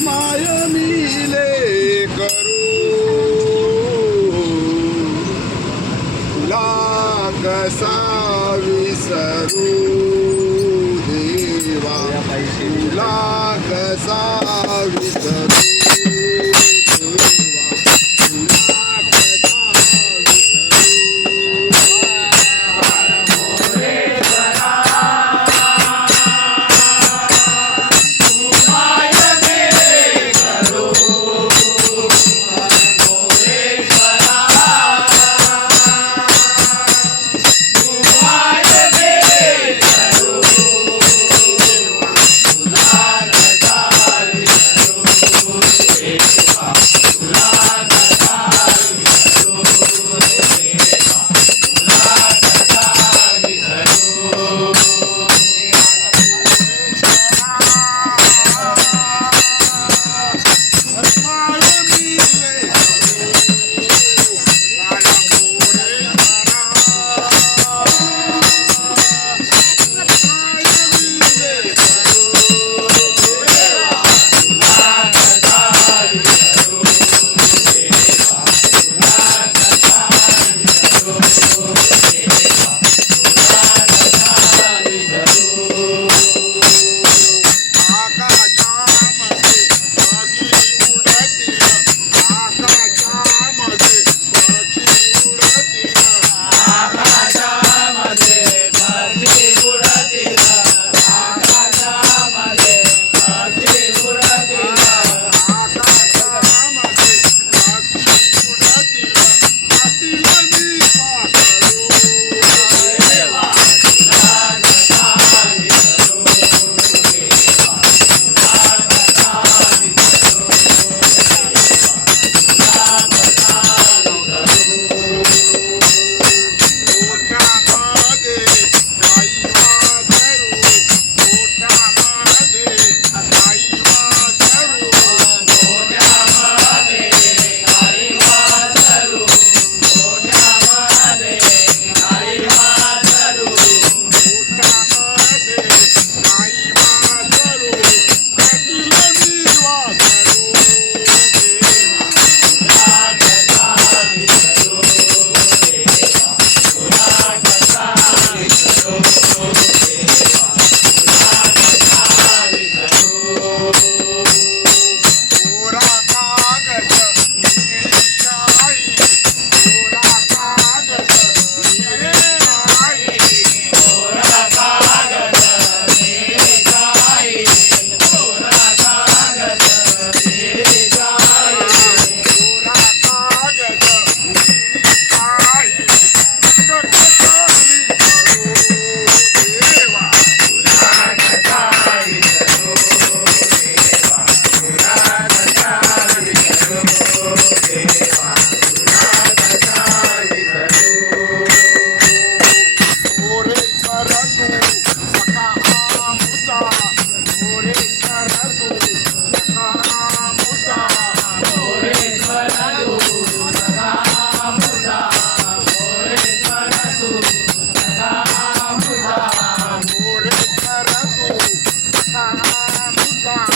माय मिले करू. तुला कसा विसरू देवा. तुला कसा विसरू 对啊。